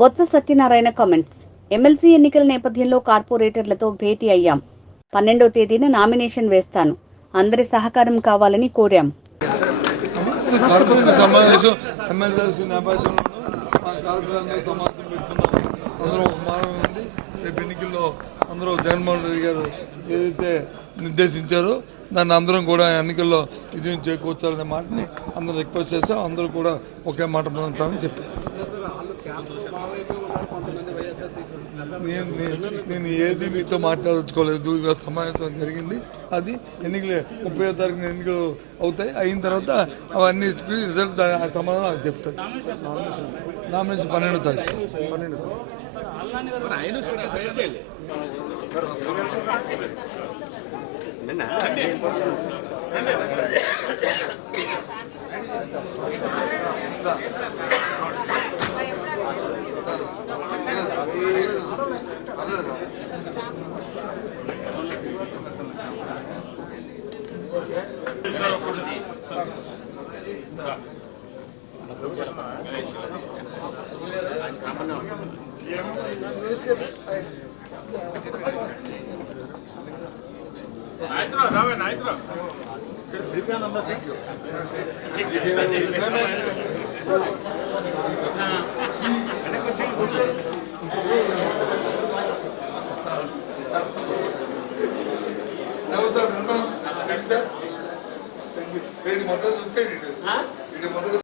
Botsa Satyanarayana comments. MLC ఎన్నికల నేపథ్యంలో కార్పొరేటర్లతో భేటీ అయ్యాం. 12వ తేదీన నామినేషన్ వేస్తాను. అందరి సహకారం కావాలని కోరాం. అందరూ జగన్మోహన్ రెడ్డి గారు ఏదైతే నిర్దేశించారో దాన్ని అందరం కూడా ఎన్నికల్లో విజయం చేకూర్చాలనే మాటని అందరూ రిక్వెస్ట్ చేస్తాం. అందరూ కూడా ఒకే మాట మీద ఉంటామని చెప్పారు. నేను ఏది మీతో మాట్లాడుకోలేదు. ఇవాళ సమావేశం జరిగింది. అది ఎన్నికలు 30వ తారీఖున ఎన్నికలు అవుతాయి. అయిన తర్వాత అవన్నీ రిజల్ట్ సమాధానం చెప్తారు. నామినేషన్ 12వ తారీఖు. మొత్తం